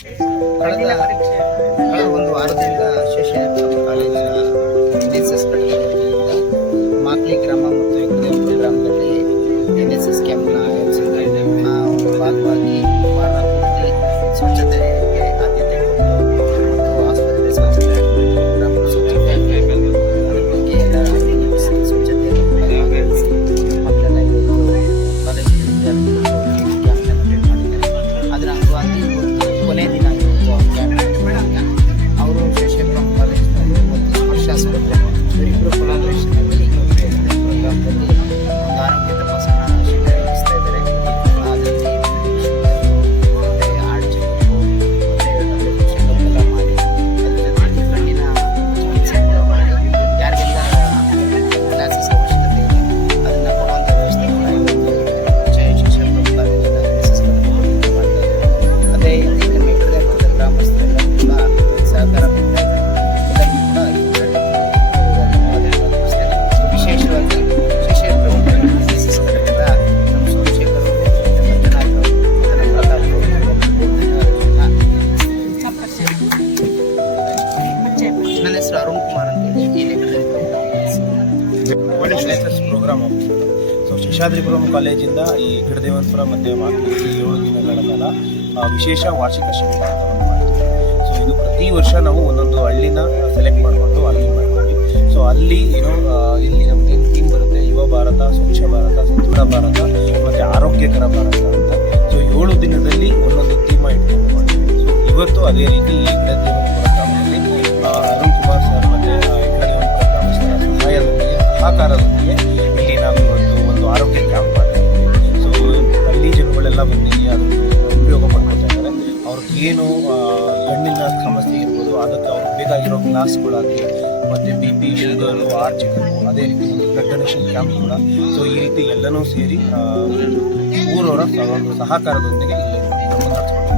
ಕಳೆದ ಒಂದು ವಾರದಿಂದ ಶೇಷಾದ್ರಿ ಕಾಲೇಜಿನ NSS ಮಾಕ್ಲಿ ಗ್ರಾಮ ಮತ್ತು ಹೆಗ್ಗಡೆಪುರ ಗ್ರಾಮದಲ್ಲಿ NSS ಕ್ಯಾಂಪ್ನ ಆಯೋಜಿಸಿದ್ದಾರೆ. ಭಾಗವಾಗಿ ವಾರ ಪೂರ್ತಿ ಸ್ವಚ್ಛತೆಗೆ ಆದ್ಯತೆ ಕೊಟ್ಟು ಮತ್ತು ಆಸ್ಪತ್ರೆ ಸ್ವಚ್ಛತೆ, ಗ್ರಾಮ ಸ್ವಚ್ಛತೆ, ಅದ್ರ ಬಗ್ಗೆ ಎಲ್ಲ ಸ್ವಚ್ಛತೆ ಮಕ್ಕಳೆಲ್ಲ ಇವತ್ತು ಕಾಲೇಜಿನ ವಿದ್ಯಾರ್ಥಿಗಳು ಕ್ಯಾಂಪ್ನ ಅಟೆಂಡ್ ಮಾಡಿದ್ದಾರೆ. ಅದರ ಅಂಗವಾಗಿ ಕೊನೆ ದಿನ ಅವರು ಶೇಷಾದ್ರಿ ಕಾಲೇಜಿನಲ್ಲಿ ಮತ್ತು ಸ್ಪರ್ಶ ಆಸ್ಪತ್ರೆ ಇವರಿಬ್ಬರು ಕೊಲಾಬ್ರೇಷನಲ್ಲಿ ಪ್ರೋಗ್ರಾಮ್ದಲ್ಲಿ ಒಂದು ಆರೋಗ್ಯ ತಪಾಸಣಾ ಶಿಬಿರ ನಡೆಸ್ತಾ ಇದ್ದಾರೆ. ಅದರಲ್ಲಿ ಮತ್ತು ಆರ್ಟ್ ಚೆಕಪ್ಪು ಮತ್ತು ಚೆಕಪ್ ಎಲ್ಲ ಮಾಡಿ ಅದ್ರ ಜೊತೆಗೆ ಕಣ್ಣಿನ ಚಿಕಿತ್ಸೆ ಕೂಡ ಮಾಡಿ ಯಾರಿಗೆಲ್ಲ ಗ್ಲಾಸಸ್ ಅವಶ್ಯಕತೆ ಇದೆ ಅದನ್ನು ಕೊಡುವಂಥ ವ್ಯವಸ್ಥೆ ಕೂಡ ಇವತ್ತು ಶೇಷಾದ್ರಿ ಕಾಲೇಜಿನ NSS ಮಾಡ್ತಾ ಇದ್ದಾರೆ. ಅದೇ ರೀತಿ ನಮ್ಮ ಹೆಗ್ಗಡೆಪುರದ ಗ್ರಾಮಸ್ಥರೆಲ್ಲ ಕೂಡ ಸಹಕಾರ ಕೊಡ್ತಾ ಇದ್ದಾರೆ. ವಿಶೇಷವಾಗಿ ಶೇಷಾದ್ರಿ NSS ಘಟಕದ ನಮ್ಮ ಸೋಮಶೇಖರ್ ಅವರು ಮತ್ತು ಮಂಜುನಾಥ್ ಅವರು ಮತ್ತು ನಮ್ಮ ಪ್ರತಾಪ್ ಅವರು ನನ್ನ ಹೆಸರು ಅರುಣ್ ಕುಮಾರ್ ಅಂತೇಳಿ ಈ NSS program officer. So Seshadripuram ಕಾಲೇಜಿಂದ ಈ ಗಿಡದೇವನಪುರ ಮತ್ತು ಮಾಕ್ಲಿ 7 ದಿನಗಳ ಕಾಲ ವಿಶೇಷ ವಾರ್ಷಿಕ ಶಿಬಿರವನ್ನು ಮಾಡ್ತೀವಿ. ಸೊ ಇದು ಪ್ರತಿ ವರ್ಷ ನಾವು ಒಂದೊಂದು ಹಳ್ಳಿನ ಸೆಲೆಕ್ಟ್ ಮಾಡಿಕೊಂಡು ಅಲ್ಲಿ ಮಾಡ್ತೀವಿ. ಸೊ ಅಲ್ಲಿ ಇಲ್ಲಿ ನಮ್ಗೇನು ಥೀಮ್ ಬರುತ್ತೆ, ಯುವ ಭಾರತ, ಸ್ವಚ್ಛ ಭಾರತ, ಸದೃಢ ಭಾರತ ಮತ್ತು ಆರೋಗ್ಯಕರ ಭಾರತ ಅಂತ. ಸೊ 7 ದಿನದಲ್ಲಿ ಒಂದೊಂದು ಥೀಮ್ ಇಟ್ಕೊಂಡು ಮಾಡ್ತೀವಿ. ಸೊ ಇವತ್ತು ಅದೇ ರೀತಿ ಈ ಗಿಡದೇವನಪುರ ಗ್ರಾಮದಲ್ಲಿ ಅರುಣ್ ಕುಮಾರ್ ಸರ್ ಮತ್ತು ಗಿಡದೇವನಪುರ ಗ್ರಾಮಸ್ಥರ ಸಹಕಾರದೊಂದಿಗೆ ಇಲ್ಲಿ ನಾವು ಇವತ್ತು ಒಂದು ಆರೋಗ್ಯ ಕ್ಯಾಂಪ್ ಮಾಡ್ತೀವಿ. ಸೊ ಹಳ್ಳಿ ಜನಗಳೆಲ್ಲ ಬಂದು ಅದನ್ನು ಉಪಯೋಗ ಪಡ್ಕೊತಾ ಇದ್ದಾರೆ. ಅವ್ರಿಗೇನು ಕಣ್ಣಿನ ಸಮಸ್ಯೆ ಇರ್ಬೋದು, ಅದಕ್ಕೆ ಅವ್ರಿಗೆ ಬೇಕಾಗಿರೋ ಗ್ಲಾಸ್ಗಳಾಗಲಿ ಮತ್ತು BP, ಶುಗರು, ಆರ್ಟ್ ಚೆಕಪ್ಪು, ಅದೇ ರೀತಿ ಒಂದು ಬ್ಲಡ್ ಡೊನೇಷನ್ ಕ್ಯಾಂಪ್ ಕೂಡ. ಸೊ ಈ ರೀತಿ ಎಲ್ಲನೂ ಸೇರಿ ಊರವರ ಒಂದು ಸಹಕಾರದೊಂದಿಗೆ ಇಲ್ಲಿ ನಮ್ಮ ನಡೆಸ್ಕೊಂಡು